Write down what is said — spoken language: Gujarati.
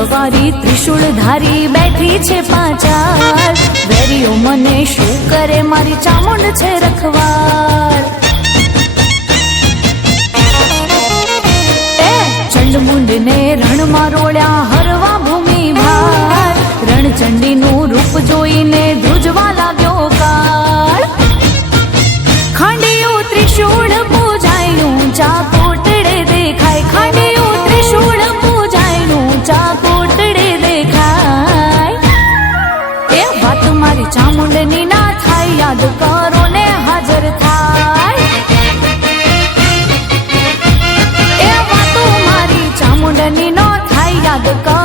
સવારી ત્રિશુળ ધારી બેઠી છે પાછળ. વેરીઓ મને શું કરે, મારી ચામુંડ છે રખવાળ. ચંડમુંડ ને રણમાં રોળ્યા હરવા ભૂમિ ભાર. રણચંડીનું રૂપ જોઈને ધ્રુજવા લાગ્યો કાળ. ખાંડિયું ત્રિશૂળ પૂજાયું ચા કોટડે દેખાય. ખાંડિયું ત્રિશૂળ પૂજાયું ચા કોટડે દેખાય. એ વાત મારી ચામુંડની ના થાય, યાદ કરો ને હાજર થાય. એ વાતો મારી ચામુંડની નો થાય, યાદ કરો